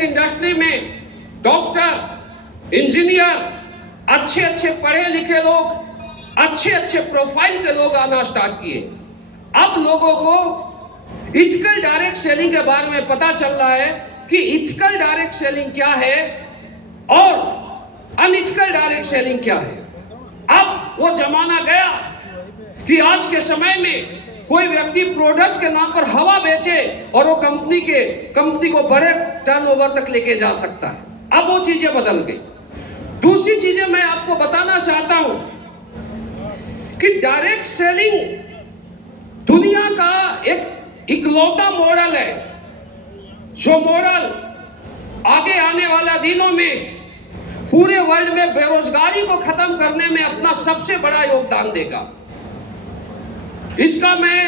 की इंडस्ट्री में doctor, engineer, अच्छे अच्छे पढ़े लिखे लोग, अच्छे अच्छे प्रोफाइल के लोग आना स्टार्ट किए। अब लोगों को इथिकल डायरेक्ट सेलिंग के बारे में पता चल रहा है कि इथिकल डायरेक्ट सेलिंग क्या है और अनइथिकल डायरेक्ट सेलिंग क्या है। अब वो जमाना गया कि आज के समय में कोई व्यक्ति प्रोडक्ट के नाम पर हवा बेचे और वो कंपनी को बड़े टर्नओवर तक लेके जा सकता है। अब वो चीजें बदल गई। दूसरी चीजें मैं आपको बताना चाहता हूं कि डायरेक्ट सेलिंग दुनिया का एक इकलौता मॉडल है, जो मॉडल आगे आने वाला दिनों में पूरे वर्ल्ड में बेरोजगारी को खत्म करने में अपना सबसे बड़ा योगदान देगा। इसका मैं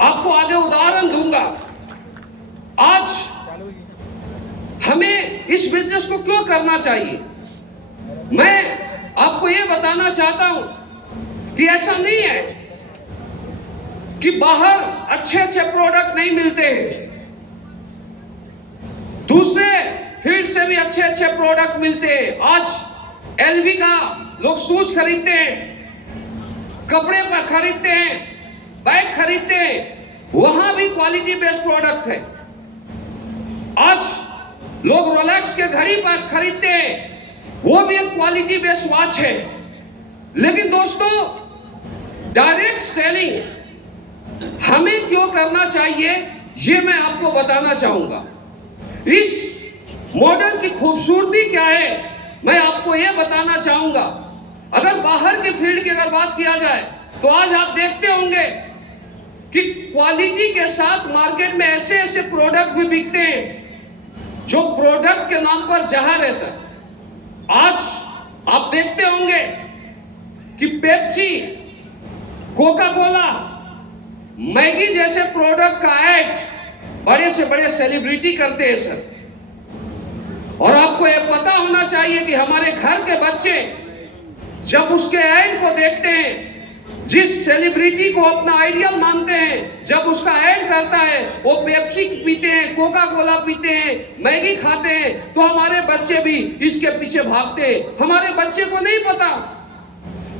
आपको आगे उदाहरण दूंगा। आज हमें इस बिजनेस को क्यों करना चाहिए, मैं आपको यह बताना चाहता हूं कि ऐसा नहीं है कि बाहर अच्छे अच्छे प्रोडक्ट नहीं मिलते हैं, दूसरे फील्ड से भी अच्छे अच्छे प्रोडक्ट मिलते हैं। आज एलवी का लोग शूज खरीदते हैं, कपड़े पर खरीदते हैं, बैग खरीदते हैं, वहां भी क्वालिटी बेस्ड प्रोडक्ट है। आज लोग रोलेक्स के घड़ी पर खरीदते हैं, वो भी एक क्वालिटी बेस्ड वॉच है। लेकिन दोस्तों, डायरेक्ट सेलिंग हमें क्यों करना चाहिए, ये मैं आपको बताना चाहूंगा। इस मॉडल की खूबसूरती क्या है, मैं आपको यह बताना चाहूंगा। अगर बाहर के फील्ड की अगर बात किया जाए तो आज आप देखते होंगे कि क्वालिटी के साथ मार्केट में ऐसे ऐसे प्रोडक्ट भी बिकते हैं जो प्रोडक्ट के नाम पर जहर है सर। आज आप देखते होंगे कि पेप्सी, कोका कोला, मैगी जैसे प्रोडक्ट का ऐड बड़े से बड़े सेलिब्रिटी करते हैं सर। और आपको यह पता होना चाहिए कि हमारे घर के बच्चे जब उसके ऐड को देखते हैं, जिस सेलिब्रिटी को अपना आइडियल मानते हैं, जब उसका ऐड करता है, वो पेप्सी पीते हैं, कोका कोला पीते हैं, मैगी खाते हैं, तो हमारे बच्चे भी इसके पीछे भागते हैं। हमारे बच्चे को नहीं पता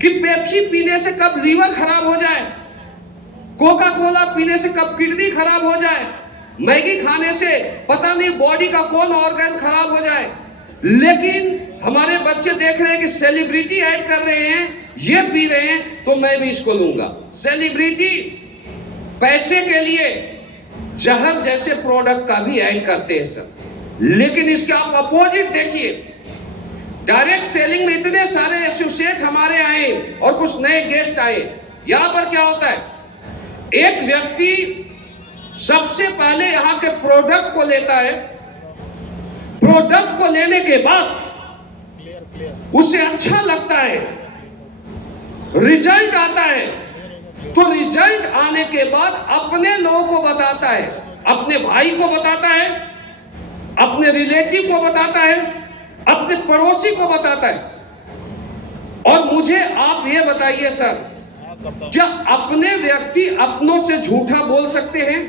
कि पेप्सी पीने से कब लीवर खराब हो जाए, कोका कोला पीने से कब किडनी खराब हो जाए, मैगी खाने से पता नहीं बॉडी का कौन ऑर्गन खराब हो जाए। लेकिन हमारे बच्चे देख रहे हैं कि सेलिब्रिटी ऐड कर रहे हैं, ये पी रहे हैं, तो मैं भी इसको लूंगा। सेलिब्रिटी पैसे के लिए जहर जैसे प्रोडक्ट का भी ऐड करते हैं सर। लेकिन इसके आप अपोजिट देखिए, डायरेक्ट सेलिंग में इतने सारे एसोसिएट हमारे आए और कुछ नए गेस्ट आए। यहां पर क्या होता है, एक व्यक्ति सबसे पहले यहां के प्रोडक्ट को लेता है, प्रोडक्ट को लेने के बाद उसे अच्छा लगता है, रिजल्ट आता है, तो रिजल्ट आने के बाद अपने लोगों को बताता है, अपने भाई को बताता है, अपने रिलेटिव को बताता है, अपने पड़ोसी को बताता है। और मुझे आप ये बताइए सर, क्या अपने व्यक्ति अपनों से झूठा बोल सकते हैं?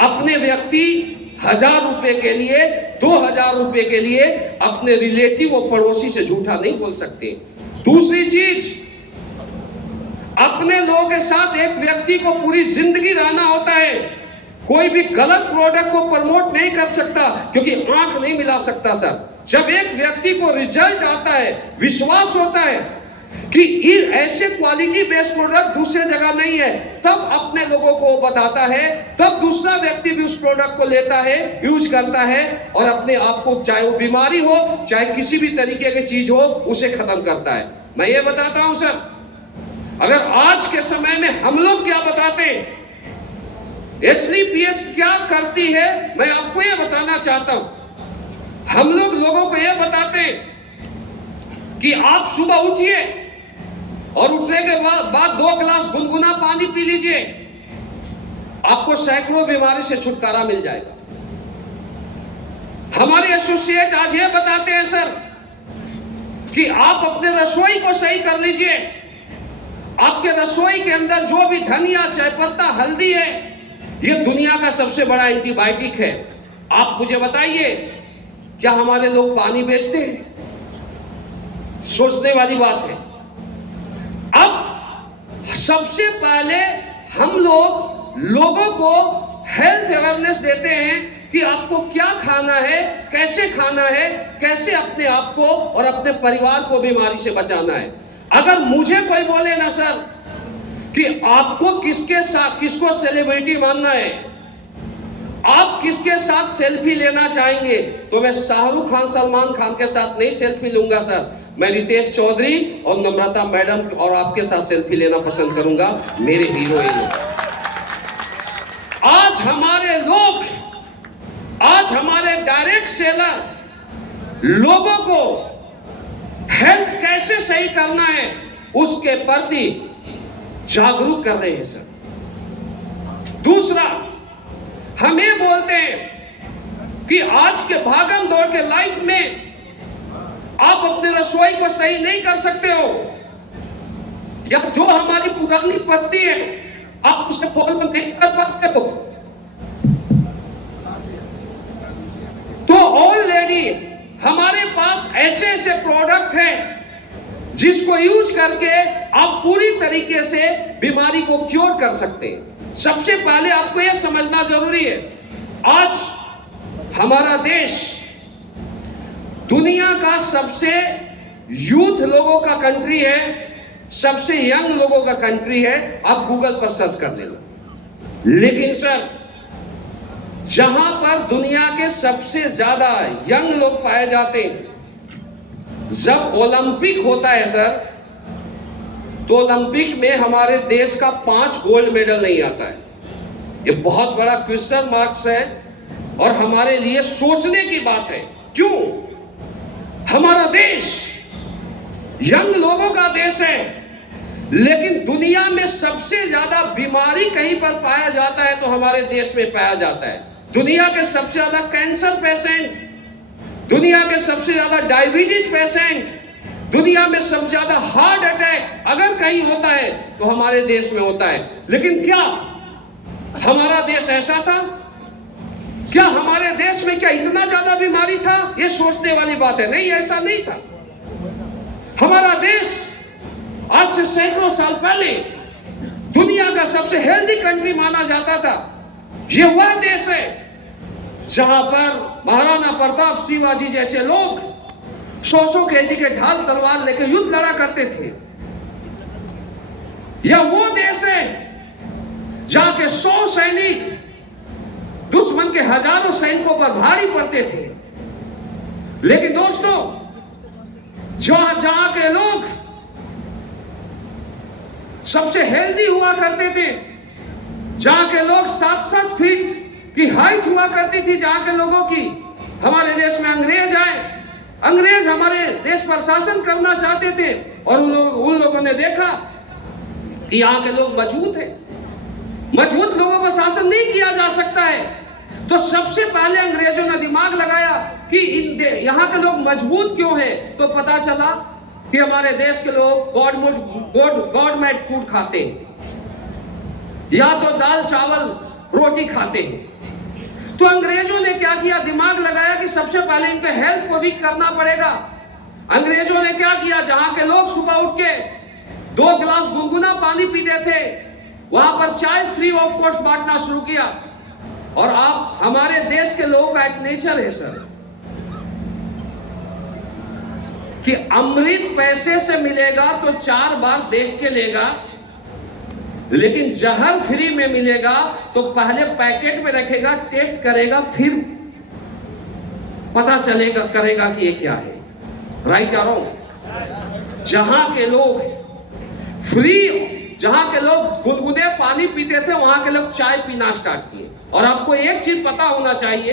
अपने व्यक्ति 1000 रुपए के लिए, 2000 रुपए के लिए अपने रिलेटिव और पड़ोसी से झूठा नहीं बोल सकते। दूसरी चीज, अपने लोगों के साथ एक व्यक्ति को पूरी जिंदगी रहना होता है। कोई भी गलत प्रोडक्ट को प्रमोट नहीं कर सकता, क्योंकि आंख नहीं मिला सकता सर। जब एक व्यक्ति को रिजल्ट आता है, विश्वास होता है कि ऐसे क्वालिटी बेस्ड प्रोडक्ट दूसरे जगह नहीं है, तब अपने लोगों को बताता है, तब दूसरा व्यक्ति भी उस प्रोडक्ट को लेता है, यूज करता है और अपने आप को, चाहे वो बीमारी हो, चाहे किसी भी तरीके की चीज हो, उसे खत्म करता है। मैं ये बताता हूं सर, अगर आज के समय में हम लोग क्या बताते हैं, SDPS क्या करती है, मैं आपको ये बताना चाहता हूं। हम लोग लोगों को ये बताते हैं कि आप सुबह उठिए और उठने के बाद 2 गिलास गुनगुना पानी पी लीजिए, आपको सैकड़ों बीमारी से छुटकारा मिल जाएगा। हमारे एसोसिएट आज ये बताते हैं सर कि आप अपने रसोई को सही कर लीजिए। आपके रसोई के अंदर जो भी धनिया, चाय पत्ता, हल्दी है, ये दुनिया का सबसे बड़ा एंटीबायोटिक है। आप मुझे बताइए, क्या हमारे लोग पानी बेचते हैं? सोचने वाली बात है। अब सबसे पहले हम लोगों को हेल्थ अवेयरनेस देते हैं कि आपको क्या खाना है, कैसे खाना है, कैसे अपने आप को और अपने परिवार को बीमारी से बचाना है। अगर मुझे कोई बोले ना सर कि आपको किसको सेलिब्रिटी मानना है, आप किसके साथ सेल्फी लेना चाहेंगे, तो मैं शाहरुख खान, सलमान खान के साथ नहीं सेल्फी लूंगा सर। मैं रितेश चौधरी और नम्रता मैडम और आपके साथ सेल्फी लेना पसंद करूंगा, मेरे हीरोइन। आज हमारे डायरेक्ट सेलर लोगों को हेल्थ कैसे सही करना है उसके प्रति जागरूक कर रहे हैं सर। दूसरा, हमें बोलते हैं कि आज के भागम दौड़ के लाइफ में आप अपने रसोई को सही नहीं कर सकते हो, या जो हमारी पुरानी पद्धति है आप उसे फॉलो नहीं कर पाते हो। तो ऑलरेडी हमारे पास ऐसे ऐसे प्रोडक्ट हैं जिसको यूज करके आप पूरी तरीके से बीमारी को क्योर कर सकते हैं। सबसे पहले आपको यह समझना जरूरी है, आज हमारा देश दुनिया का सबसे यूथ लोगों का कंट्री है, सबसे यंग लोगों का कंट्री है। आप गूगल पर सर्च कर लेना। लेकिन सर, जहां पर दुनिया के सबसे ज्यादा यंग लोग पाए जाते हैं, जब ओलंपिक होता है सर, तो ओलंपिक में हमारे देश का 5 गोल्ड मेडल नहीं आता है। ये बहुत बड़ा क्वेश्चन मार्क्स है और हमारे लिए सोचने की बात है। क्यों? हमारा देश यंग लोगों का देश है, लेकिन दुनिया में सबसे ज्यादा बीमारी कहीं पर पाया जाता है तो हमारे देश में पाया जाता है। दुनिया के सबसे ज्यादा कैंसर पेशेंट, दुनिया के सबसे ज्यादा डायबिटीज पेशेंट, दुनिया में सबसे ज्यादा हार्ट अटैक अगर कहीं होता है तो हमारे देश में होता है। लेकिन क्या हमारा देश ऐसा था? क्या हमारे देश में क्या इतना ज्यादा बीमारी था? ये सोचने वाली बात है। नहीं, ऐसा नहीं था। हमारा देश आज से सैकड़ों साल पहले दुनिया का सबसे हेल्दी कंट्री माना जाता था। ये वह देश है जहां पर महाराणा प्रताप, शिवाजी जैसे लोग 100 केजी के ढाल तलवार लेकर युद्ध लड़ा करते थे। यह वो देश है जहां के 100 सैनिक दुश्मन के हजारों सैनिकों पर भारी पड़ते थे। लेकिन दोस्तों, जहां के लोग सबसे हेल्दी हुआ करते थे, जहां के लोग 7-7 फीट की हाइट हुआ करती थी, जहां के लोगों की, हमारे देश में अंग्रेज आए, अंग्रेज हमारे देश पर शासन करना चाहते थे और उन लोगों ने देखा कि यहाँ के लोग मजबूत हैं, मजबूत लोगों को शासन नहीं किया जा सकता है। तो सबसे पहले अंग्रेजों ने दिमाग लगाया कि यहाँ के लोग मजबूत क्यों हैं। तो पता चला कि हमारे देश के लोग गॉड मेड फूड खाते हैं, या तो दाल चावल रोटी खाते हैं। तो अंग्रेजों ने क्या किया, दिमाग लगाया कि सबसे पहले इनके हेल्थ को वीक करना पड़ेगा। अंग्रेजों ने क्या किया, जहां के लोग सुबह उठ के 2 गिलास गुनगुना पानी पीते थे, वहां पर चाय फ्री ऑफ कॉस्ट बांटना शुरू किया। और आप, हमारे देश के लोगों का एक नेचर है सर कि अमृत पैसे से मिलेगा तो 4 बार देख के लेगा, लेकिन जहर फ्री में मिलेगा तो पहले पैकेट में रखेगा, टेस्ट करेगा, फिर पता चलेगा करेगा कि ये क्या है। राइट और रॉन्ग? जहां के लोग जहां के लोग गुनगुने पानी पीते थे, वहां के लोग चाय पीना स्टार्ट किए। और आपको एक चीज पता होना चाहिए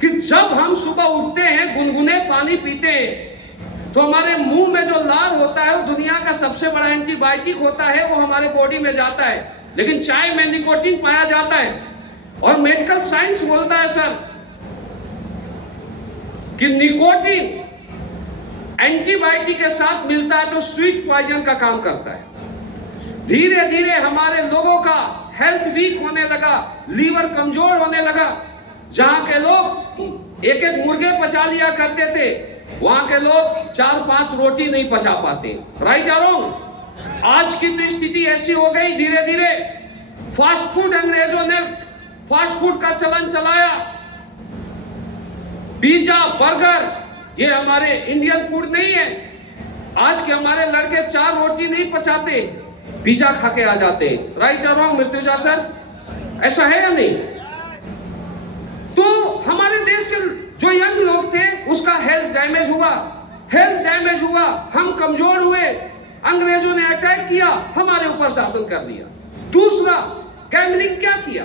कि जब हम सुबह उठते हैं, गुनगुने पानी पीते हैं, तो हमारे मुंह में जो लार होता है वो दुनिया का सबसे बड़ा एंटीबायोटिक होता है, वो हमारे बॉडी में जाता है। लेकिन चाय में निकोटीन पाया जाता है और मेडिकल साइंस बोलता है सर कि निकोटीन एंटीबायोटिक के साथ मिलता है तो स्वीट पॉइजन का काम करता है। धीरे धीरे हमारे लोगों का हेल्थ वीक होने लगा, लीवर कमजोर होने लगा। जहां के लोग एक एक मुर्गे पचा लिया करते थे, वहां के लोग 4-5 रोटी नहीं पचा पाते। राइट और रॉन्ग? आज की तो स्थिति ऐसी हो गई, धीरे धीरे फास्ट फूड, अंग्रेजों ने फास्ट फूड का चलन चलाया। पिज्जा, बर्गर, ये हमारे इंडियन फूड नहीं है। आज के हमारे लड़के 4 रोटी नहीं पचाते, पिज्जा खा के आ जाते। राइट और रॉन्ग मृत्युजा सर? ऐसा है या नहीं? तो हमारे देश के जो यंग लोग थे उसका हेल्थ डैमेज हुआ, हम कमजोर हुए, अंग्रेजों ने अटैक किया, हमारे ऊपर शासन कर दिया। दूसरा, गैम्बलिंग क्या किया?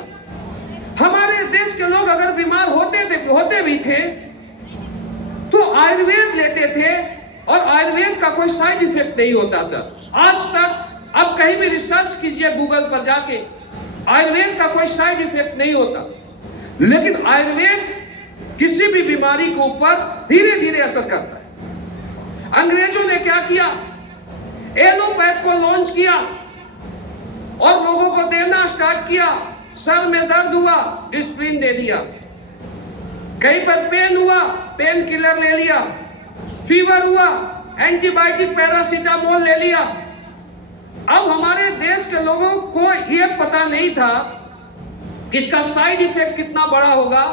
हमारे देश के लोग अगर बीमार होते भी थे तो आयुर्वेद लेते थे, और आयुर्वेद का कोई साइड इफेक्ट नहीं होता सर। आज तक अब कहीं भी रिसर्च कीजिए गूगल पर जाके, आयुर्वेद का कोई साइड इफेक्ट नहीं होता। लेकिन आयुर्वेद किसी भी बीमारी के ऊपर धीरे धीरे असर करता है। अंग्रेजों ने क्या किया? एलोपैथ को लॉन्च किया और लोगों को देना स्टार्ट किया। सर में दर्द हुआ, डिस्प्रिन दे दिया, कहीं पर पेन हुआ, पेन किलर ले लिया, फीवर हुआ, एंटीबायोटिक पैरासीटामोल ले लिया। अब हमारे देश के लोगों को यह पता नहीं था कि इसका साइड इफेक्ट कितना बड़ा होगा,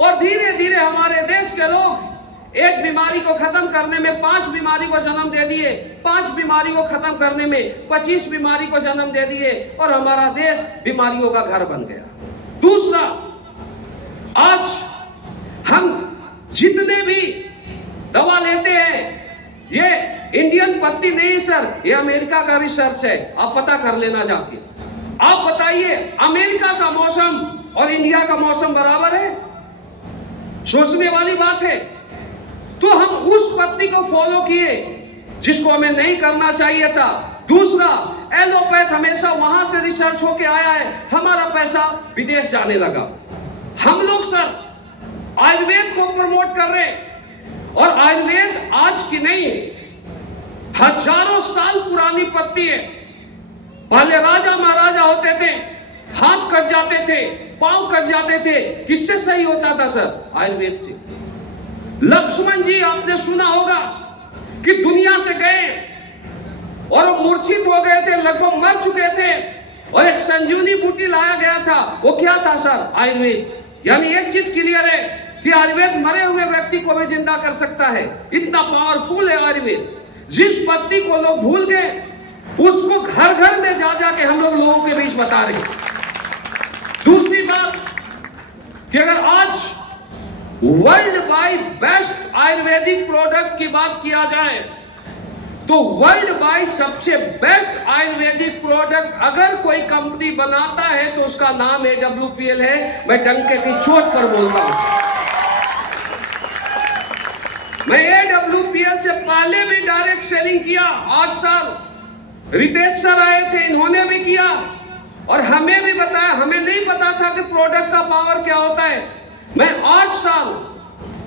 और धीरे धीरे हमारे देश के लोग एक बीमारी को खत्म करने में 5 बीमारी को जन्म दे दिए, 5 बीमारी को खत्म करने में 25 बीमारी को जन्म दे दिए, और हमारा देश बीमारियों का घर बन गया। दूसरा, आज हम जितने भी दवा लेते हैं, ये इंडियन पत्ती नहीं सर, ये अमेरिका का रिसर्च है, आप पता कर लेना जाके। आप बताइए, अमेरिका का मौसम और इंडिया का मौसम बराबर है? सोचने वाली बात है। तो हम उस पत्ती को फॉलो किए जिसको हमें नहीं करना चाहिए था। दूसरा, एलोपैथ हमेशा वहां से रिसर्च होके आया है, हमारा पैसा विदेश जाने लगा। हम लोग सर आयुर्वेद को प्रमोट कर रहे हैं, और आयुर्वेद आज की नहीं है, हजारों साल पुरानी पत्ती है। पहले राजा महाराजा होते थे, हाथ कट जाते थे, पांव कट जाते थे, किससे सही होता था सर? आयुर्वेद से। लक्ष्मण जी आपने सुना होगा कि दुनिया से गए और वो मूर्छित हो गए थे, लगभग मर चुके थे, और एक संजीवनी बूटी लाया गया था। वो क्या था सर? आयुर्वेद। यानी एक चीज क्लियर है कि आयुर्वेद मरे हुए व्यक्ति को भी जिंदा कर सकता है, इतना पावरफुल है आयुर्वेद। जिस पत्ती को लोग भूल गए, उसको घर घर में जा जाके हम लोगों के बीच बता रहे हैं। दूसरी बात कि अगर आज world wide best Ayurvedic product की बात किया जाए, तो वर्ल्ड वाइड सबसे बेस्ट आयुर्वेदिक प्रोडक्ट अगर कोई कंपनी बनाता है तो उसका नाम AWPL है। मैं डंके की चोट पर बोलता हूं। मैं AWPL से पहले भी डायरेक्ट सेलिंग किया, 8 साल। रितेश सर आए थे, इन्होंने भी किया, और हमें भी बताया। हमें नहीं पता था कि प्रोडक्ट का पावर क्या होता है। मैं 8 साल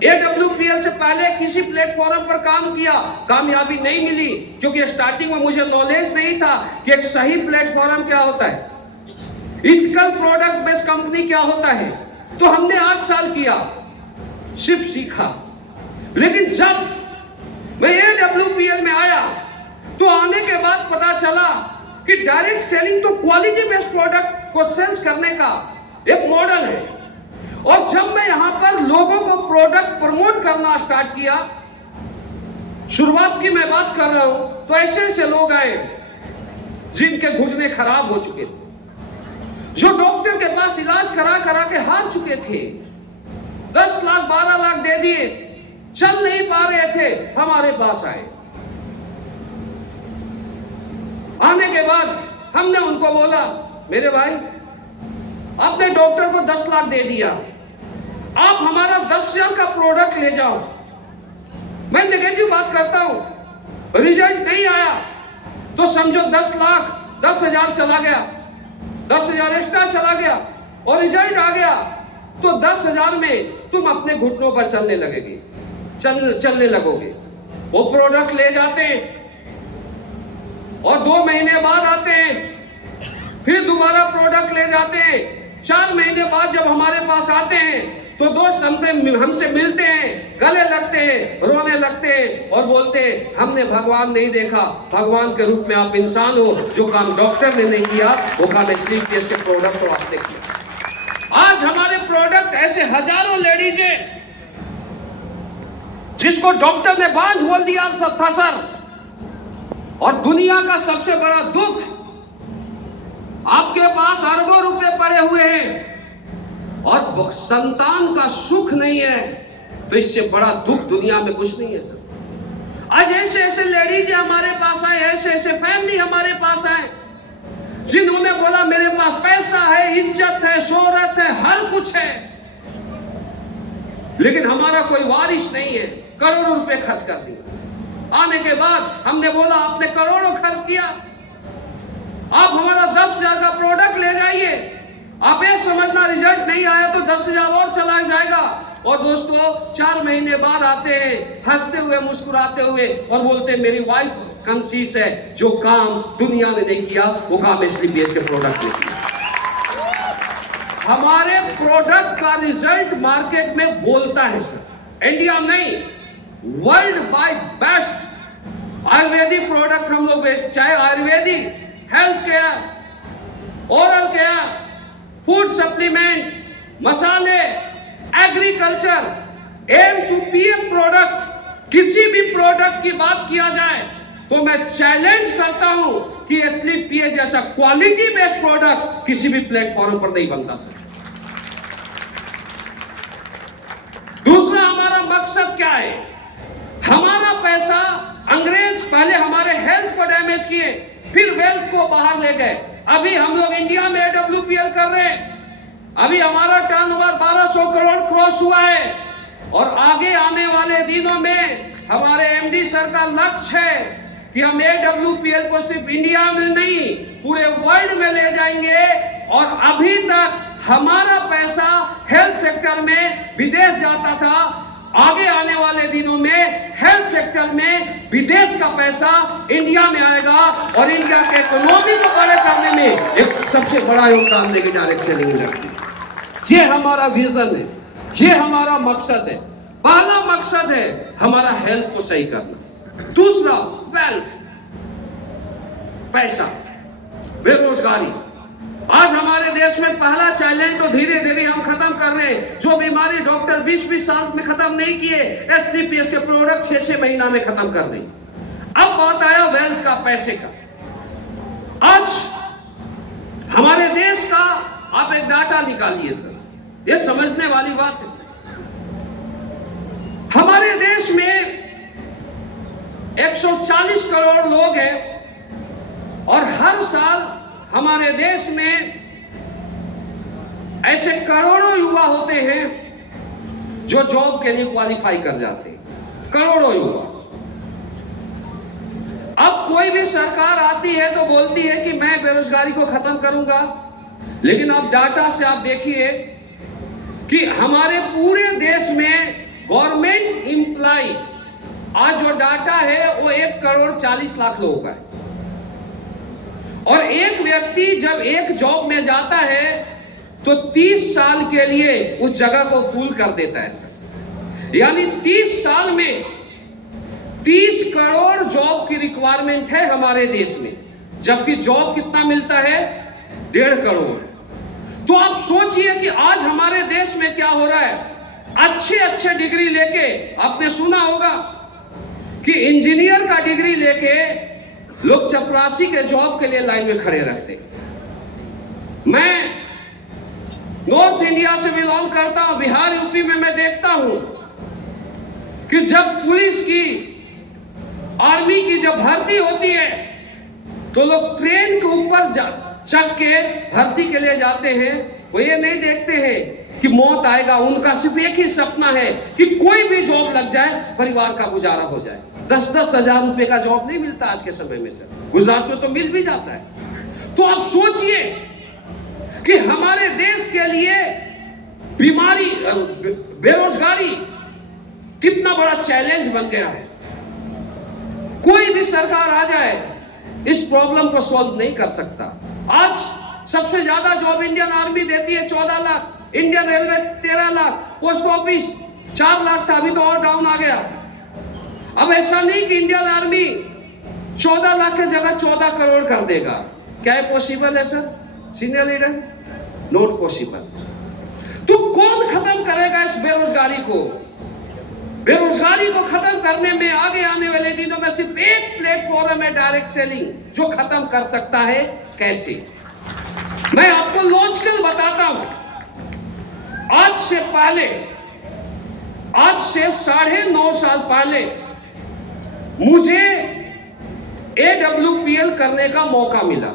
AWPL से पहले किसी प्लेटफॉर्म पर काम किया, कामयाबी नहीं मिली, क्योंकि स्टार्टिंग में मुझे नॉलेज नहीं था कि एक सही प्लेटफॉर्म क्या होता है, इथिकल प्रोडक्ट बेस्ड कंपनी क्या होता है। तो हमने 8 साल किया, सिर्फ सीखा। लेकिन जब मैं AWPL में आया तो आने के बाद पता चला कि डायरेक्ट सेलिंग तो क्वालिटी बेस्ड प्रोडक्ट को सेल्स करने का एक मॉडल है। और जब मैं यहां पर लोगों को प्रोडक्ट प्रमोट करना स्टार्ट किया, शुरुआत की मैं बात कर रहा हूं, तो ऐसे ऐसे लोग आए जिनके घुटने खराब हो चुके थे, जो डॉक्टर के पास इलाज करा करा के हार चुके थे, 10 लाख 12 लाख दे दिए, चल नहीं पा रहे थे, हमारे पास आए। आने के बाद हमने उनको बोला, मेरे भाई आपने डॉक्टर को 10 लाख दे दिया, आप हमारा 10,000 का प्रोडक्ट ले जाओ। मैं नेगेटिव बात करता हूं, रिजल्ट नहीं आया तो समझो 10 लाख 10,000 चला गया, 10,000 एक्स्ट्रा चला गया, और रिजल्ट आ गया तो 10,000 में तुम अपने घुटनों पर चलने लगोगे। वो प्रोडक्ट ले जाते हैं और 2 महीने बाद आते हैं, फिर दोबारा प्रोडक्ट ले जाते हैं, 4 महीने बाद जब हमारे पास आते हैं तो दोस्त हमसे मिलते हैं, गले लगते हैं, रोने लगते हैं और बोलते हैं हमने भगवान नहीं देखा, भगवान के रूप में आप इंसान हो, जो काम डॉक्टर ने नहीं किया वो काम SleepS के प्रोडक्ट तो आपने किया। आज हमारे प्रोडक्ट ऐसे हजारों लेडीज हैं जिसको डॉक्टर ने बांझ बोल दिया था सर, और दुनिया का सबसे बड़ा दुख, आपके पास अरबों रुपए पड़े हुए हैं और संतान का सुख नहीं है, तो इससे बड़ा दुख दुनिया में कुछ नहीं है सर। आज ऐसे ऐसे लेडीज हमारे पास आए, ऐसे ऐसे फैमिली हमारे पास आए जिन्होंने बोला मेरे पास पैसा है, इज्जत है, शोहरत है, हर कुछ है, लेकिन हमारा कोई वारिस नहीं है, करोड़ों रुपए खर्च कर दिए। आने के बाद हमने बोला आपने करोड़ों खर्च किया, आप हमारा 10,000 का प्रोडक्ट ले जाइए, आप ये समझना रिजल्ट नहीं आया तो 10,000 और चला जाएगा। और दोस्तों 4 महीने बाद आते हैं हंसते हुए, मुस्कुराते हुए और बोलते हैं मेरी वाइफ कंसीस है, जो काम दुनिया ने नहीं किया वो काम SleepS के प्रोडक्ट ने किया। हमारे प्रोडक्ट का रिजल्ट मार्केट में बोलता है सर, इंडिया नहीं world by best Ayurvedic product हम लोग बेचते, चाहे Ayurvedic, health care, oral care, food supplement, मसाले, agriculture, M to PM product, किसी भी प्रोडक्ट की बात किया जाए तो मैं चैलेंज करता हूं कि SleepS जैसा क्वालिटी बेस्ड प्रोडक्ट किसी भी प्लेटफॉर्म पर नहीं बनता सर। दूसरा हमारा मकसद क्या है? हमारा पैसा, अंग्रेज पहले हमारे हेल्थ को डैमेज किए, फिर वेल्थ को बाहर ले गए। अभी हम लोग इंडिया में AWPL कर रहे हैं, अभी हमारा टर्नओवर 1200 करोड़ क्रॉस हुआ है, और आगे आने वाले दिनों में हमारे MD सर का लक्ष्य है कि हम AWPL को सिर्फ इंडिया में नहीं पूरे वर्ल्ड में ले जाएंगे। और अभी तक हमारा पैसा हेल्थ सेक्टर में विदेश जाता था, आगे आने वाले दिनों में हेल्थ सेक्टर में विदेश का पैसा इंडिया में आएगा और इंडिया के इकोनॉमी को बड़े करने में एक सबसे बड़ा योगदान देगी डायरेक्ट सेलिंग इंडस्ट्री। ये हमारा विजन है, ये हमारा मकसद है। पहला मकसद है हमारा हेल्थ को सही करना, दूसरा वेल्थ, पैसा, बेरोजगारी। आज हमारे देश में पहला चैलेंज तो धीरे धीरे हम खत्म कर रहे हैं, जो बीमारी डॉक्टर 20-20 साल में खत्म नहीं किए, SleepS के प्रोडक्ट 6-6 महीना में खत्म कर रही। अब बात आया वेल्थ का, पैसे का। आज हमारे देश का आप एक डाटा निकालिए सर, ये समझने वाली बात है। हमारे देश में 140 करोड़ लोग हैं और हर साल हमारे देश में ऐसे करोड़ों युवा होते हैं जो जॉब के लिए क्वालिफाई कर जाते हैं, करोड़ों युवा। अब कोई भी सरकार आती है तो बोलती है कि मैं बेरोजगारी को खत्म करूंगा, लेकिन अब डाटा से आप देखिए कि हमारे पूरे देश में गवर्नमेंट एम्प्लॉय आज जो डाटा है वो 1,40,00,000 लोगों का है, और एक व्यक्ति जब एक जॉब में जाता है तो 30 साल के लिए उस जगह को फुल कर देता है सर। यानी 30 साल में 30 करोड़ जॉब की रिक्वायरमेंट है हमारे देश में, जबकि जॉब कितना मिलता है? 1.5 करोड़। तो आप सोचिए कि आज हमारे देश में क्या हो रहा है। अच्छे डिग्री लेके, आपने सुना होगा कि इंजीनियर का डिग्री लेके लोग चपरासी के जॉब के लिए लाइन में खड़े रहते। मैं नॉर्थ इंडिया से बिलोंग करता हूं, बिहार यूपी में मैं देखता हूं कि जब पुलिस की, आर्मी की जब भर्ती होती है तो लोग ट्रेन के ऊपर चढ़ के भर्ती के लिए जाते हैं। वो ये नहीं देखते हैं कि मौत आएगा, उनका सिर्फ एक ही सपना है कि कोई भी जॉब लग जाए, परिवार का गुजारा हो जाए। 10-10 हजार रुपए का जॉब नहीं मिलता आज के समय में सर, गुजरात में तो मिल भी जाता है। तो आप सोचिए कि हमारे देश के लिए बीमारी, बेरोजगारी कितना बड़ा चैलेंज बन गया है। कोई भी सरकार आ जाए इस प्रॉब्लम को सॉल्व नहीं कर सकता। आज सबसे ज्यादा जॉब इंडियन आर्मी देती है 14 lakh, Indian railway 13 lakh, post office 4 lakh था, अभी तो और डाउन आ गया। अब ऐसा नहीं कि इंडियन आर्मी 14 लाख की जगह 14 करोड़ कर देगा। क्या है पॉसिबल है sir senior leader? Not possible. तो कौन खत्म करेगा इस बेरोजगारी को? बेरोजगारी को खत्म करने में आगे आने वाले दिनों में सिर्फ एक प्लेटफॉर्म है, डायरेक्ट सेलिंग, जो खत्म कर सकता है। कैसे? मैं आपको लॉजिकल बताता हूं। आज से 9.5 साल पहले मुझे AWPL करने का मौका मिला,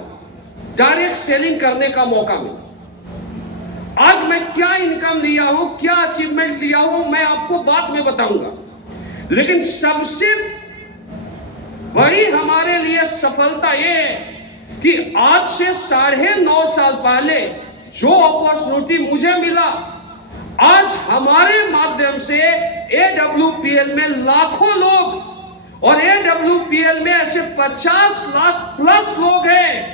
डायरेक्ट सेलिंग करने का मौका मिला। आज मैं क्या इनकम लिया हूं, क्या अचीवमेंट लिया हूं, मैं आपको बाद में बताऊंगा। लेकिन सबसे बड़ी हमारे लिए सफलता यह है कि आज से 9.5 साल पहले जो अपॉर्चुनिटी मुझे मिला, आज हमारे माध्यम से AWPL में लाखों लोग, और AWPL में ऐसे 50 लाख प्लस लोग हैं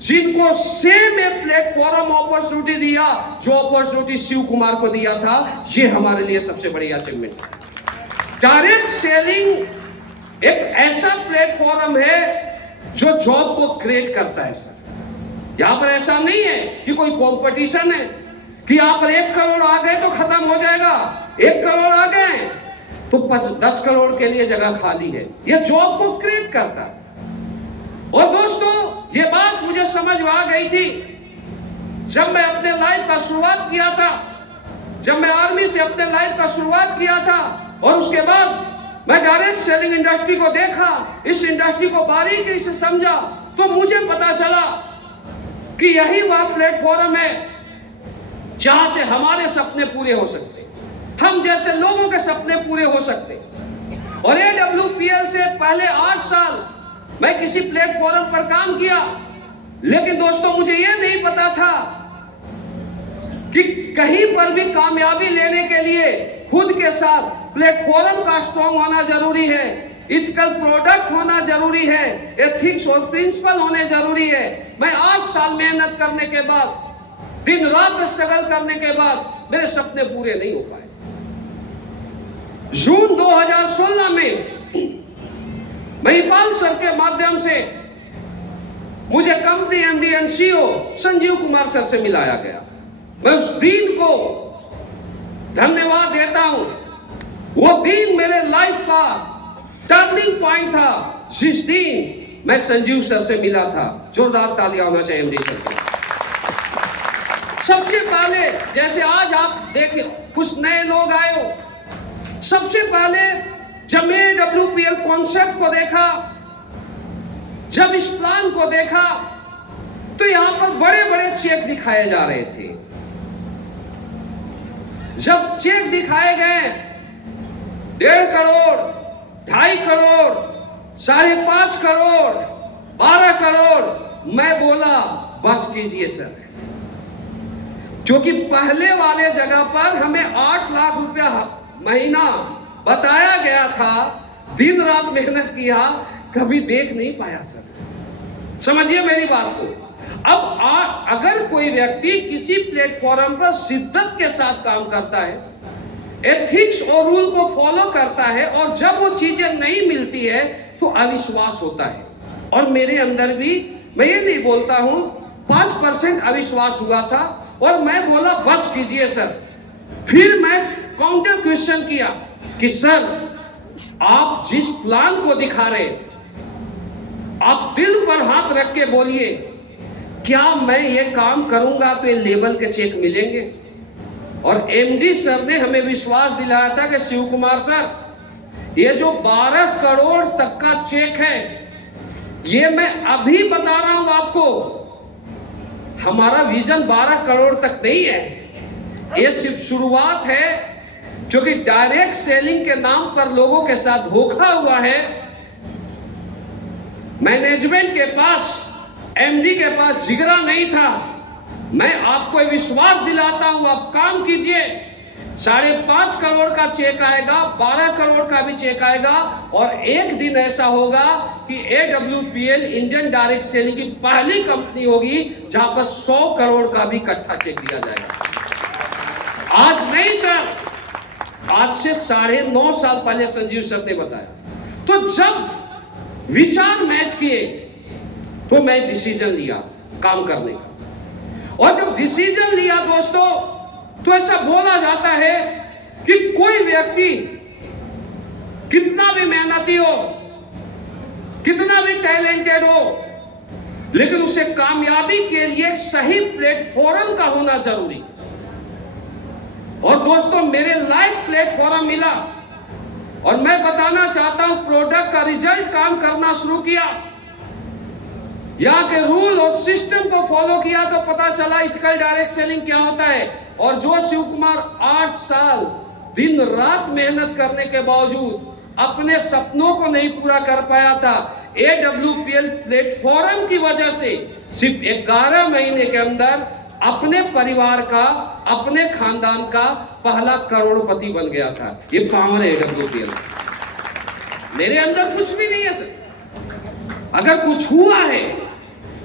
जिनको सेम प्लेटफॉर्म अपॉर्चुनिटी दिया जो अपॉर्चुनिटी शिव कुमार को दिया था। ये हमारे लिए सबसे बड़ी अचीवमेंट है। डायरेक्ट सेलिंग एक ऐसा प्लेटफॉर्म है जो जॉब को क्रिएट करता है सर। यहां पर ऐसा नहीं है कि कोई कंपटीशन है कि यहां पर 1 करोड़ आ गए तो खत्म हो जाएगा। 1 करोड़ आ गए तो 10 करोड़ के लिए जगह खाली है। यह जॉब को क्रिएट करता है। और दोस्तों, ये बात मुझे समझ में आ गई थी जब मैं अपने लाइफ का शुरुआत किया था, जब मैं आर्मी से अपने लाइफ का शुरुआत किया था, और उसके बाद मैं डायरेक्ट सेलिंग इंडस्ट्री को देखा, इस इंडस्ट्री को बारीकी से समझा, तो मुझे पता चला कि यही वह प्लेटफॉर्म है जहां से हमारे सपने पूरे हो सकते, हम जैसे लोगों के सपने पूरे हो सकते। और AWPL से पहले 8 साल मैं किसी प्लेटफॉर्म पर काम किया, लेकिन दोस्तों मुझे यह नहीं पता था कि कहीं पर भी कामयाबी लेने के लिए खुद के साथ प्लेटफॉर्म का स्ट्रॉन्ग होना जरूरी है, इथिकल प्रोडक्ट होना जरूरी है, एथिक्स और प्रिंसिपल होने जरूरी है। मैं 8 साल मेहनत करने के बाद, दिन रात स्ट्रगल करने के बाद मेरे सपने पूरे नहीं हो पाए। जून 2016 में महिपाल सर के माध्यम से मुझे company MD and CEO Sanjeev Kumar sir से मिलाया गया। मैं उस दिन को धन्यवाद देता हूं। वो दिन मेरे लाइफ का टर्निंग पॉइंट था, जिस दिन मैं संजीव सर से मिला था। जोरदार तालियां होना चाहिए MD सर के। सबसे पहले, जैसे आज आप देखें कुछ नए लोग आए हो, सबसे पहले जब मैं AWPL कॉन्सेप्ट को देखा, जब इस प्लान को देखा, तो यहां पर बड़े बड़े चेक दिखाए जा रहे थे। जब चेक दिखाए गए 1.5 करोड़, 2.5 करोड़, 5.5 करोड़, 12 करोड़, मैं बोला बस कीजिए सर, क्योंकि पहले वाले जगह पर हमें 8 लाख रुपया महीना बताया गया था। दिन रात मेहनत किया, कभी देख नहीं पाया सर। समझिए मेरी बात को। अब अगर कोई व्यक्ति किसी प्लेटफॉर्म पर शिद्दत के साथ काम करता है, एथिक्स और रूल को फॉलो करता है, और जब वो चीजें नहीं मिलती है तो अविश्वास होता है। और मेरे अंदर भी, मैं ये नहीं बोलता हूं, 5% अविश्वास हुआ था, और मैं बोला बस कीजिए सर। फिर मैं काउंटर क्वेश्चन किया कि सर, आप जिस प्लान को दिखा रहे, आप दिल पर हाथ रख के बोलिए, क्या मैं ये काम करूंगा तो ये लेवल के चेक मिलेंगे? और MD सर ने हमें विश्वास दिलाया था कि शिव कुमार सर, ये जो 12 करोड़ तक का चेक है, ये मैं अभी बता रहा हूं आपको, हमारा विजन 12 करोड़ तक नहीं है, ये सिर्फ शुरुआत है। क्योंकि डायरेक्ट सेलिंग के नाम पर लोगों के साथ धोखा हुआ है। मैनेजमेंट के पास, MD के पास जिगरा नहीं था। मैं आपको विश्वास दिलाता हूं, आप काम कीजिए, 5.5 करोड़ का चेक आएगा, 12 करोड़ का भी चेक आएगा, और एक दिन ऐसा होगा कि AWPL इंडियन डायरेक्ट सेलिंग की पहली कंपनी होगी जहां पर 100 करोड़ का भी इकट्ठा चेक दिया जाएगा। आज नहीं सर, आज से 9.5 साल पहले संजीव सर ने बताया। तो जब विचार मैच किए तो मैं डिसीजन लिया काम करने का, और जब डिसीजन लिया दोस्तों, तो ऐसा बोला जाता है कि कोई व्यक्ति कितना भी मेहनती हो, कितना भी टैलेंटेड हो, लेकिन उसे कामयाबी के लिए एक सही प्लेटफॉर्म का होना जरूरी। और दोस्तों मेरे लाइफ प्लेटफॉर्म मिला, और मैं बताना चाहता हूं प्रोडक्ट का रिजल्ट काम करना शुरू किया, यहाँ के रूल और सिस्टम को फॉलो किया तो पता चला इथिकल डायरेक्ट सेलिंग क्या होता है। और जो शिव कुमार 8 साल दिन रात मेहनत करने के बावजूद अपने सपनों को नहीं पूरा कर पाया था, AWPL प्लेटफॉर्म की वजह से सिर्फ 11 महीने के अंदर अपने परिवार का, अपने खानदान का पहला करोड़पति बन गया था। ये पावर है AWPL। मेरे अंदर कुछ भी नहीं है सर, अगर कुछ हुआ है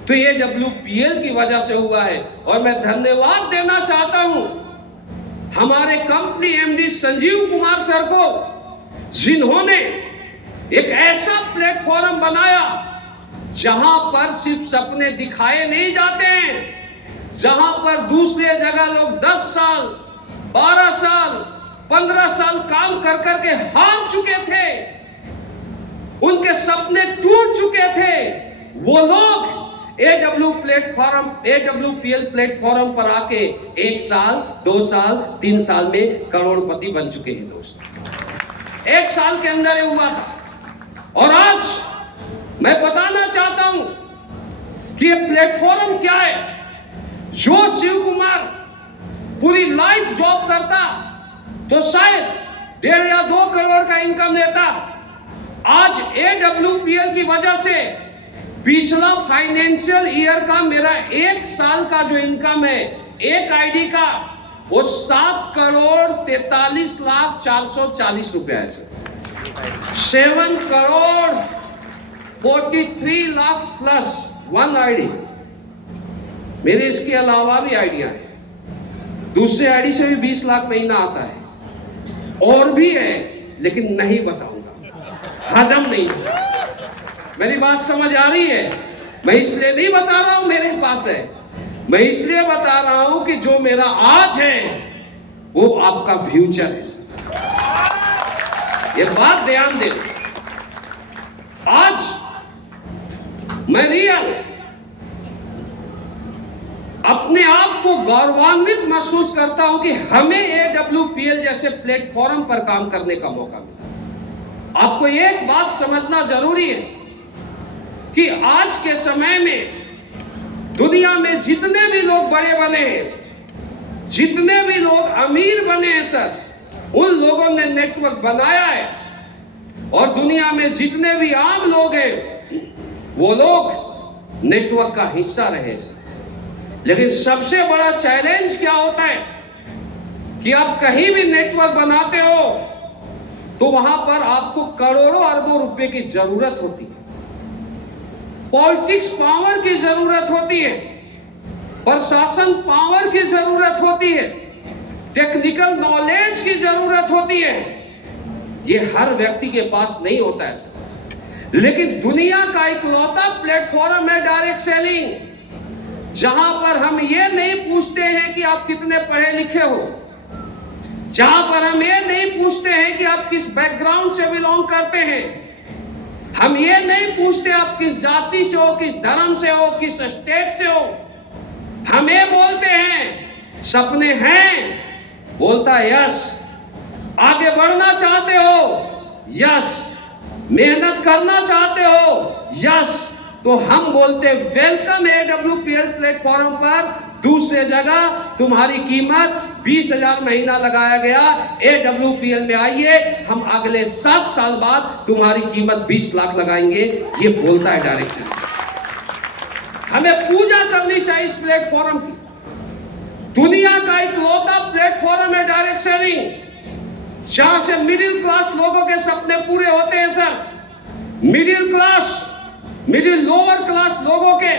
तो ये AWPL की वजह से हुआ है। और मैं धन्यवाद देना चाहता हूं हमारे company MD Sanjeev Kumar sir को, जिन्होंने एक ऐसा प्लेटफॉर्म बनाया जहां पर सिर्फ सपने दिखाए नहीं जाते हैं, जहां पर दूसरे जगह लोग 10 साल 12 साल 15 साल काम कर करके हार चुके थे, उनके सपने टूट चुके थे, वो लोग AWPL प्लेटफॉर्म पर आके 1 साल 2 साल 3 साल में करोड़पति बन चुके हैं दोस्तों। 1 साल के अंदर ये हुआ था। और आज मैं बताना चाहता हूं कि ये प्लेटफॉर्म क्या है। जो शिव कुमार पूरी लाइफ जॉब करता तो शायद 1.5 या 2 करोड़ का इनकम लेता, आज AWPL की वजह से पिछला फाइनेंशियल ईयर का मेरा 1 साल का जो इनकम है एक आईडी का, वो 7,43,04,40 रुपया है सर। 7,43 lakh plus 1 ID. मेरे इसके अलावा भी आइडिया है, दूसरे आईडी से भी 20 लाख महीना आता है, और भी है लेकिन नहीं बताऊंगा, हजम नहीं होगा। मेरी बात समझ आ रही है? मैं इसलिए नहीं बता रहा हूं मेरे पास है, मैं इसलिए बता रहा हूं कि जो मेरा आज है वो आपका फ्यूचर है सर। ये बात ध्यान दे। आज मैं रियल अपने आप को गौरवान्वित महसूस करता हूं कि हमें AWPL जैसे प्लेटफॉर्म पर काम करने का मौका मिला। आपको एक बात समझना जरूरी है कि आज के समय में दुनिया में जितने भी लोग बड़े बने हैं, जितने भी लोग अमीर बने हैं सर, उन लोगों ने नेटवर्क बनाया है। और दुनिया में जितने भी आम लोग हैं वो लोग नेटवर्क का हिस्सा रहे सर। लेकिन सबसे बड़ा चैलेंज क्या होता है कि आप कहीं भी नेटवर्क बनाते हो तो वहां पर आपको करोड़ों अरबों रुपए की जरूरत होती है, पॉलिटिक्स पावर की जरूरत होती है, प्रशासन पावर की जरूरत होती है, टेक्निकल नॉलेज की जरूरत होती है। ये हर व्यक्ति के पास नहीं होता है सर। लेकिन दुनिया का इकलौता प्लेटफॉर्म है डायरेक्ट सेलिंग, जहां पर हम ये नहीं पूछते हैं कि आप कितने पढ़े लिखे हो, जहां पर हम ये नहीं पूछते हैं कि आप किस बैकग्राउंड से बिलोंग करते हैं, हम ये नहीं पूछते आप किस जाति से हो, किस धर्म से हो, किस स्टेट से हो। हम ये बोलते हैं सपने हैं, बोलता है यस, आगे बढ़ना चाहते हो यस, मेहनत करना चाहते हो यस, तो हम बोलते वेलकम AWPL प्लेटफॉर्म पर। दूसरे जगह तुम्हारी कीमत 20,000 महीना लगाया गया, AWPL में आइए, हम अगले 7 साल बाद तुम्हारी कीमत 20 लाख लगाएंगे। ये बोलता है डायरेक्ट सेलिंग। हमें पूजा करनी चाहिए इस प्लेटफॉर्म की। दुनिया का इकलौता प्लेटफॉर्म है डायरेक्ट सेलिंग, जहां से मिडिल क्लास लोगों के सपने पूरे होते हैं सर। मिडिल लोअर क्लास लोगों के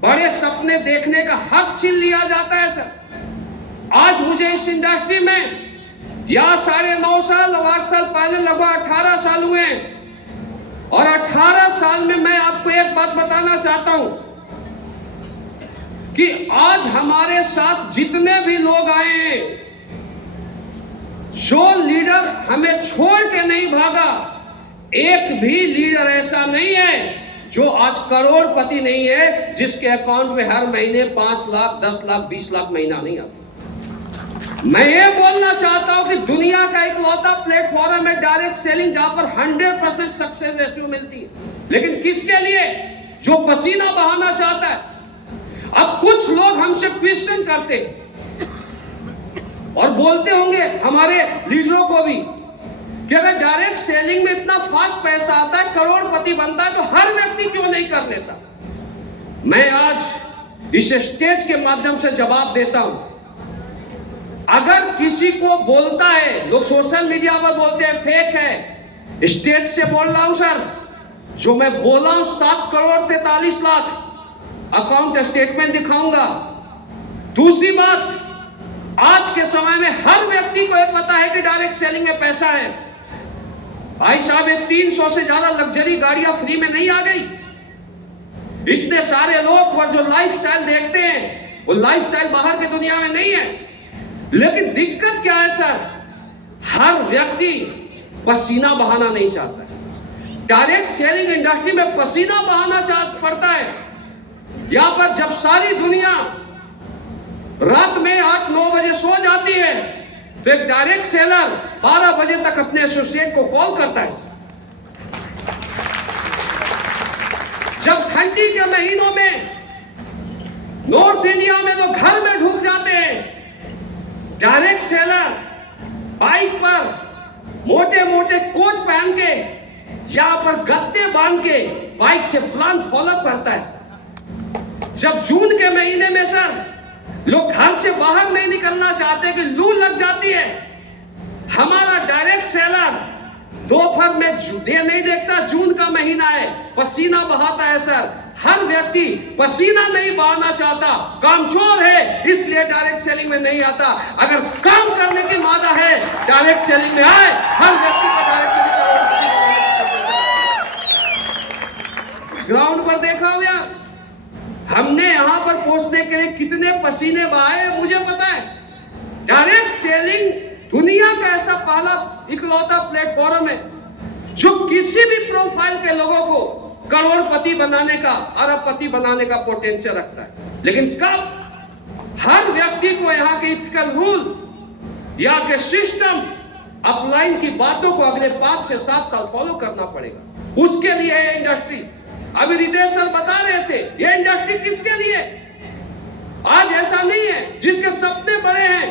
बड़े सपने देखने का हक छीन लिया जाता है सर। आज मुझे इस इंडस्ट्री में या 9.5 साल 8 साल पहले लगभग 18 साल हुए हैं, और 18 साल में मैं आपको एक बात बताना चाहता हूं कि आज हमारे साथ जितने भी लोग आए हैं, जो लीडर हमें छोड़ के नहीं भागा, एक भी लीडर ऐसा नहीं है जो आज करोड़पति नहीं है, जिसके अकाउंट में हर महीने 5 लाख 10 लाख 20 लाख महीना नहीं आता। मैं ये बोलना चाहता हूं कि दुनिया का इकलौता प्लेटफॉर्म है डायरेक्ट सेलिंग, जहां पर 100% सक्सेस रेशियो मिलती है, लेकिन किसके लिए? जो पसीना बहाना चाहता है। अब कुछ लोग हमसे क्वेश्चन करते और बोलते होंगे हमारे लीडरों को भी कि अगर डायरेक्ट सेलिंग में इतना फास्ट पैसा आता है, करोड़पति बनता है, तो हर व्यक्ति क्यों नहीं कर लेता? मैं आज इस स्टेज के माध्यम से जवाब देता हूं। अगर किसी को बोलता है, लोग सोशल मीडिया पर बोलते हैं फेक है, स्टेज से बोल रहा हूं सर, जो मैं बोला हूं 7 करोड़ 43 लाख अकाउंट स्टेटमेंट दिखाऊंगा। दूसरी बात, आज के समय में हर व्यक्ति को यह पता है कि डायरेक्ट सेलिंग में पैसा है। भाई साहब, ये 300 से ज्यादा लग्जरी गाड़ियां फ्री में नहीं आ गई। इतने सारे लोग और जो लाइफस्टाइल देखते हैं, वो लाइफस्टाइल बाहर की दुनिया में नहीं है। लेकिन दिक्कत क्या है सर? हर व्यक्ति पसीना बहाना नहीं चाहता है। डायरेक्ट सेलिंग इंडस्ट्री में पसीना बहाना पड़ता है। यहां पर जब सारी दुनिया रात में 8-9 बजे सो जाती है, तो एक डायरेक्ट सेलर 12 बजे तक अपने एसोसिएट को कॉल करता है। जब ठंडी के महीनों में नॉर्थ इंडिया में लोग घर में ढुक जाते हैं, डायरेक्ट सेलर बाइक पर मोटे मोटे कोट पहन के, यहां पर गत्ते बांध के बाइक से प्लान फॉलो करता है। जब जून के महीने में सर लोग घर से बाहर नहीं निकलना चाहते कि लू लग जाती है, हमारा डायरेक्ट सेलर दोपहर में दे नहीं देखता, जून का महीना है, पसीना बहाता है सर। हर व्यक्ति पसीना नहीं बहाना चाहता, कामचोर है, इसलिए डायरेक्ट सेलिंग में नहीं आता। अगर काम करने की मादा है, डायरेक्ट सेलिंग में आए। हर व्यक्ति को डायरेक्ट सेलिंग ग्राउंड पर देखा हो यार, हमने यहां पर पहुंचने के लिए कितने पसीने बहाए, मुझे पता है। डायरेक्ट सेलिंग दुनिया का ऐसा पहला इकलौता प्लेटफॉर्म है जो किसी भी प्रोफाइल के लोगों को करोड़पति बनाने का, अरबपति बनाने का पोटेंशियल रखता है। लेकिन कब? हर व्यक्ति को यहाँ के इथिकल रूल, यहाँ के सिस्टम, अपलाइन की बातों को अगले 5 से 7 साल फॉलो करना पड़ेगा। उसके लिए है इंडस्ट्री। अभी रितेश सर बता रहे थे, ये इंडस्ट्री किसके लिए? आज ऐसा नहीं है जिसके सपने बड़े हैं,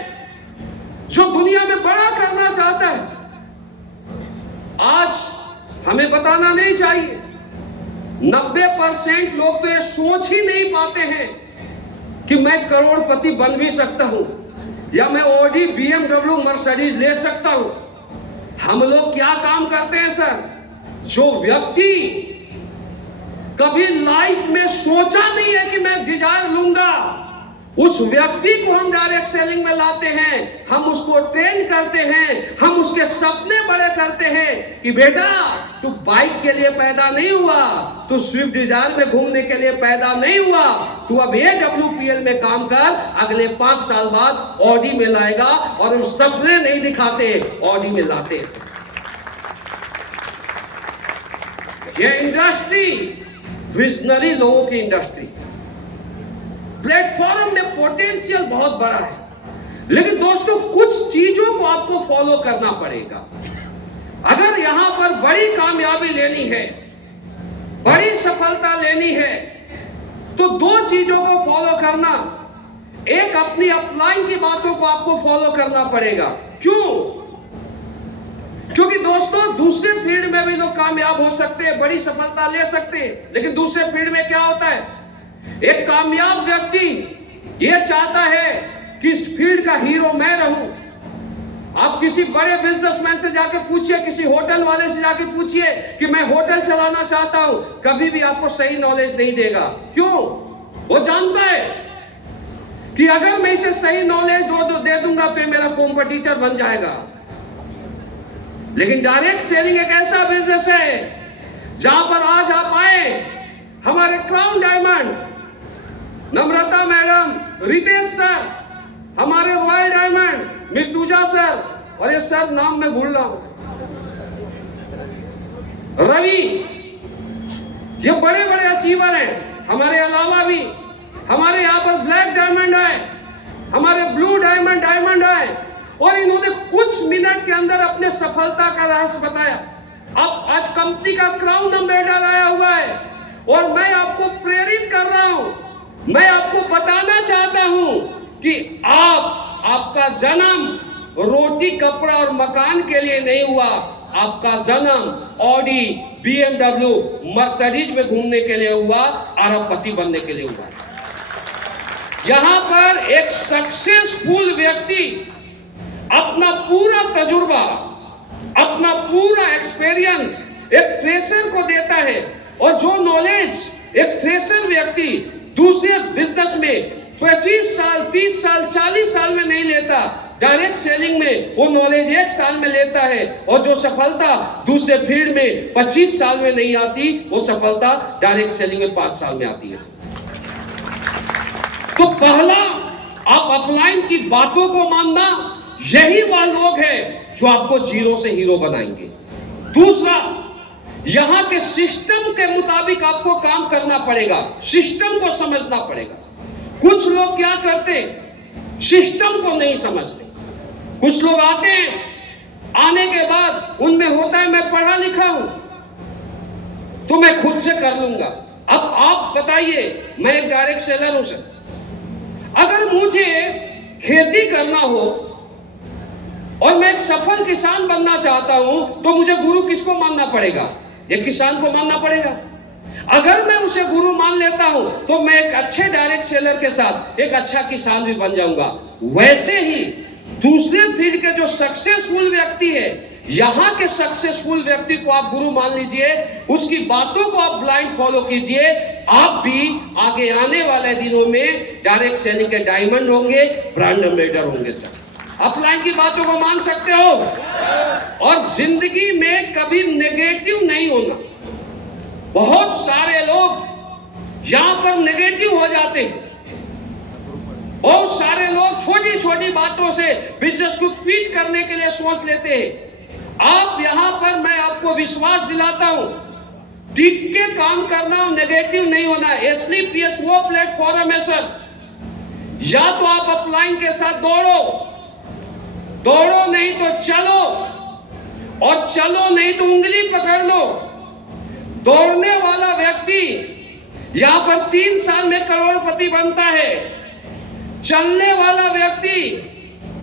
जो दुनिया में बड़ा करना चाहता है, आज हमें बताना नहीं चाहिए। 90% लोग तो ये सोच ही नहीं पाते हैं कि मैं करोड़पति बन भी सकता हूं, या मैं ऑडी, BMW, मर्सिडीज ले सकता हूं। हम लोग क्या काम करते हैं सर? जो व्यक्ति कभी लाइफ में सोचा नहीं है कि मैं डिजायर लूंगा, उस व्यक्ति को हम डायरेक्ट सेलिंग में लाते हैं। हम उसको ट्रेन करते हैं, हम उसके सपने बड़े करते हैं कि बेटा तू बाइक के लिए पैदा नहीं हुआ, तू स्विफ्ट डिजायर में घूमने के लिए पैदा नहीं हुआ, तू अब AWPL में काम कर, अगले 5 साल बाद ऑडी में लाएगा। और हम सपने नहीं दिखाते, ऑडी में लाते हैं। ये इंडस्ट्री विजनरी लोगों की इंडस्ट्री, प्लेटफॉर्म में पोटेंशियल बहुत बड़ा है। लेकिन दोस्तों, कुछ चीजों को आपको फॉलो करना पड़ेगा। अगर यहां पर बड़ी कामयाबी लेनी है, बड़ी सफलता लेनी है, तो 2 चीजों को फॉलो करना। एक, अपनी अपलाइन की बातों को आपको फॉलो करना पड़ेगा। क्यों? क्योंकि दोस्तों, दूसरे फील्ड में भी लोग कामयाब हो सकते हैं, बड़ी सफलता ले सकते हैं, लेकिन दूसरे फील्ड में क्या होता है? एक कामयाब व्यक्ति ये चाहता है किस फील्ड का हीरो मैं रहूं। आप किसी बड़े बिजनेसमैन से जाके पूछिए, किसी होटल वाले से जाके पूछिए कि मैं होटल चलाना चाहता हूं, कभी भी आपको सही नॉलेज नहीं देगा। क्यों? वो जानता है कि अगर मैं इसे सही नॉलेज दे दूंगा तो मेरा कॉम्पिटिटर बन जाएगा। लेकिन डायरेक्ट सेलिंग एक ऐसा बिजनेस है जहां पर आज आप आए, हमारे क्राउन डायमंड, नम्रता मैडम, रितेश सर, हमारे रॉयल डायमंड मृत्युजा सर, और ये सर नाम मैं भूल रहा हूं, रवि, ये बड़े बड़े अचीवर हैं। हमारे अलावा भी हमारे यहाँ पर ब्लैक डायमंड आए, हमारे ब्लू डायमंड आए, और इन्होंने कुछ मिनट के अंदर अपने सफलता का रहस्य बताया। अब आज कंपनी का क्राउन मेडल आया हुआ है, और मैं आपको प्रेरित कर रहा हूं, मैं आपको बताना चाहता हूं कि आपका जन्म रोटी कपड़ा और मकान के लिए नहीं हुआ, आपका जन्म ऑडी, BMW, मर्सिडीज में घूमने के लिए हुआ, अरबपति बनने के लिए हुआ। यहां पर एक सक्सेसफुल व्यक्ति अपना पूरा तजुर्बा, अपना पूरा एक्सपीरियंस एक फ्रेशर को देता है, और जो नॉलेज एक फ्रेशर व्यक्ति दूसरे बिजनेस में 25 साल, 30 साल, 40 साल में नहीं लेता, डायरेक्ट सेलिंग में वो नॉलेज 1 साल में लेता है, और जो सफलता दूसरे फील्ड में 25 साल में नहीं आती, वो सफलता डायरेक्ट सेलिंग में 5 साल में आती है। तो पहला, आप अपलाइन की बातों को मानना, यही वह लोग हैं जो आपको जीरो से हीरो बनाएंगे। दूसरा, यहां के सिस्टम के मुताबिक आपको काम करना पड़ेगा, सिस्टम को समझना पड़ेगा। कुछ लोग क्या करते, सिस्टम को नहीं समझते। कुछ लोग आते हैं, आने के बाद उनमें होता है मैं पढ़ा लिखा हूं तो मैं खुद से कर लूंगा। अब आप बताइए, मैं एक डायरेक्ट सेलर हूं सर, अगर मुझे खेती करना हो और मैं एक सफल किसान बनना चाहता हूं तो मुझे गुरु किसको मानना पड़ेगा? एक किसान को मानना पड़ेगा। अगर मैं उसे गुरु मान लेता हूं तो मैं एक अच्छे डायरेक्ट सेलर के साथ एक अच्छा किसान भी बन जाऊंगा। वैसे ही दूसरे फील्ड के जो सक्सेसफुल व्यक्ति है, यहां के सक्सेसफुल व्यक्ति को आप गुरु मान लीजिए, उसकी बातों को आप ब्लाइंड फॉलो कीजिए, आप भी आगे आने वाले दिनों में डायरेक्ट सेलिंग के डायमंड होंगे, ब्रांड एम्बेसडर होंगे। सर, अपलाइन की बातों को मान सकते हो, और जिंदगी में कभी नेगेटिव नहीं होना। बहुत सारे लोग यहां पर नेगेटिव हो जाते हैं, बहुत सारे लोग छोटी छोटी बातों से बिजनेस को क्विट करने के लिए सोच लेते हैं। आप यहां पर, मैं आपको विश्वास दिलाता हूं, टिक के काम करना, नेगेटिव नहीं होना। SLPS वो प्लेटफॉर्म है सर, या तो आप अपलाइन के साथ दौड़ो नहीं तो चलो, और चलो नहीं तो उंगली पकड़ लो। दौड़ने वाला व्यक्ति यहां पर 3 साल में करोड़पति बनता है, चलने वाला व्यक्ति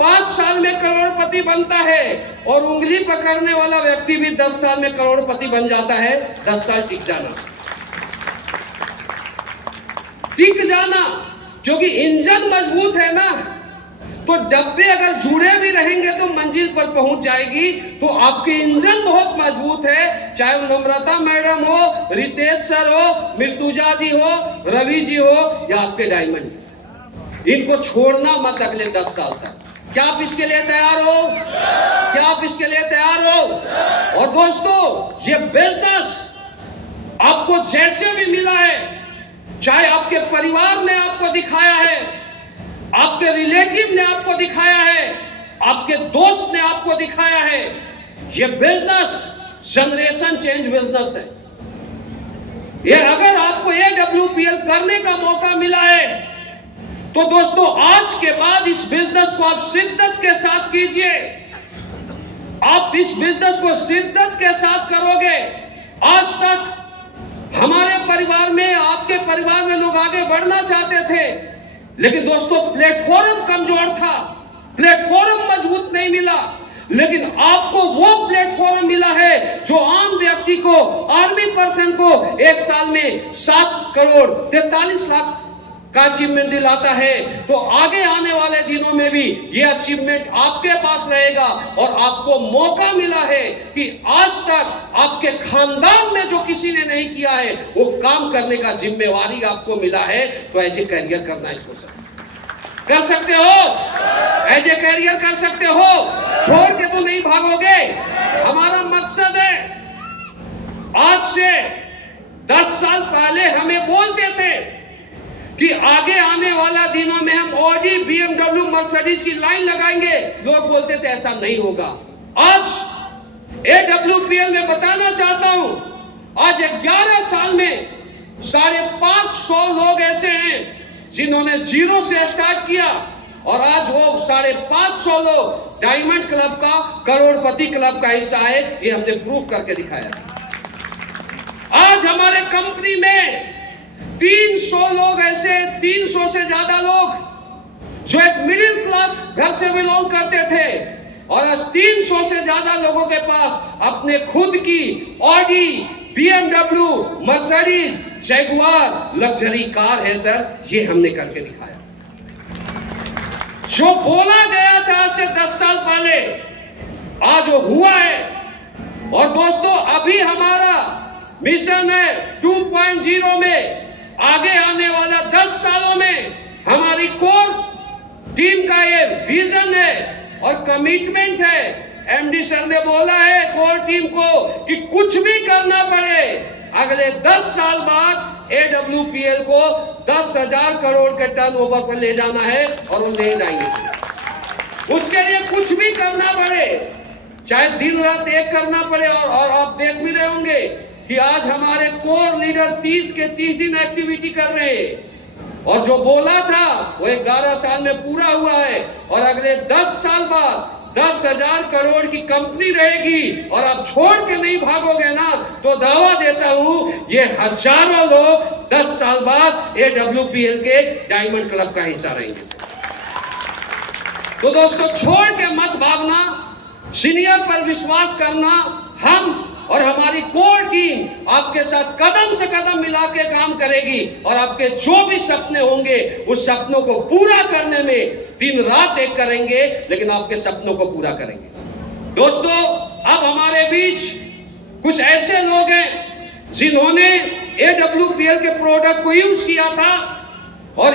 5 साल में करोड़पति बनता है, और उंगली पकड़ने वाला व्यक्ति भी 10 साल में करोड़पति बन जाता है। 10 साल टिक जाना, टिक जाना, क्योंकि इंजन मजबूत है ना, तो डब्बे अगर जुड़े भी रहेंगे तो मंजिल पर पहुंच जाएगी। तो आपके इंजन बहुत मजबूत है, चाहे नम्रता मैडम हो, रितेश सर हो, मृत्युजा जी हो, रवि जी हो, या आपके डायमंड। इनको छोड़ना मत अगले 10 साल तक। क्या आप इसके लिए तैयार हो? क्या आप इसके लिए तैयार हो? और दोस्तों, ये बिजनेस आपको जैसे भी मिला है, चाहे आपके परिवार ने आपको दिखाया है, आपके रिलेटिव ने आपको दिखाया है, आपके दोस्त ने आपको दिखाया है, ये बिजनेस जनरेशन चेंज बिजनेस है। ये अगर आपको AWPL करने का मौका मिला है तो दोस्तों, आज के बाद इस बिजनेस को आप शिद्दत के साथ कीजिए। आप इस बिजनेस को शिद्दत के साथ करोगे। आज तक हमारे परिवार में, आपके परिवार में लोग आगे बढ़ना चाहते थे, लेकिन दोस्तों प्लेटफॉर्म कमजोर था, प्लेटफॉर्म मजबूत नहीं मिला। लेकिन आपको वो प्लेटफॉर्म मिला है जो आम व्यक्ति को, आर्मी पर्सन को 1 साल में 7 करोड़ 43 लाख का अचीवमेंट दिलाता है, तो आगे आने वाले दिनों में भी ये अचीवमेंट आपके पास रहेगा। और आपको मौका मिला है कि आज तक आपके खानदान में जो किसी ने नहीं किया है वो काम करने का जिम्मेवारी आपको मिला है, तो एज ए कैरियर करना इसको सर कर सकते हो, एज ए कैरियर कर सकते हो, छोड़ के तो नहीं भागोगे। हमारा मकसद है, आज से 10 साल पहले हमें बोलते थे कि आगे आने वाला दिनों में हम ऑडी, बीएमडब्ल्यू, मर्सिडीज की लाइन लगाएंगे। लोग बोलते थे ऐसा नहीं होगा। आज एडब्ल्यूपीएल में बताना चाहता हूं, आज 11 साल में 550 लोग ऐसे हैं जिन्होंने जीरो से स्टार्ट किया, और आज वो 550 लोग डायमंड क्लब का, करोड़पति क्लब का हिस्सा है। ये हमने प्रूव करके दिखाया। आज हमारे कंपनी में 300 लोग ऐसे, 300 से ज्यादा लोग जो एक मिडिल क्लास घर से बिलोंग करते थे, और आज 300 से ज्यादा लोगों के पास अपने खुद की Audi, BMW, Mercedes, Jaguar luxury car है सर। ये हमने करके दिखाया। जो बोला गया था आज से 10 साल पहले, आज वो हुआ है। और दोस्तों, अभी हमारा मिशन है 2.0 में, आगे आने वाला 10 सालों में हमारी कोर टीम का ये विजन है और कमिटमेंट है। एमडी सर ने बोला है कोर टीम को कि कुछ भी करना पड़े, अगले 10 साल बाद एडब्ल्यूपीएल को 10,000 करोड़ के टर्नओवर पर ले जाना है, और वो ले जाएंगे। उसके लिए कुछ भी करना पड़े, चाहे दिन रात एक करना पड़े। और आप देख भी रहे होंगे कि आज हमारे कोर लीडर 30 के 30 दिन एक्टिविटी कर रहे हैं, और जो बोला था वो 11 साल में पूरा हुआ है। और अगले 10 साल बाद 10,000 करोड़ की कंपनी रहेगी, और आप छोड़ के नहीं भागोगे ना, तो दावा देता हूं ये हजारों लोग 10 साल बाद एडब्ल्यूपीएल के डायमंड क्लब का हिस्सा रहेंगे। तो दोस्तों, छोड़ के मत भागना, सीनियर पर विश्वास करना। हम और हमारी कोर टीम आपके साथ कदम से कदम मिला के काम करेगी, और आपके जो भी सपने होंगे उस सपनों को पूरा करने में दिन रात एक करेंगे, लेकिन आपके सपनों को पूरा करेंगे। दोस्तों, अब हमारे बीच कुछ ऐसे लोग हैं जिन्होंने एडब्ल्यूपीएल के प्रोडक्ट को यूज किया था, और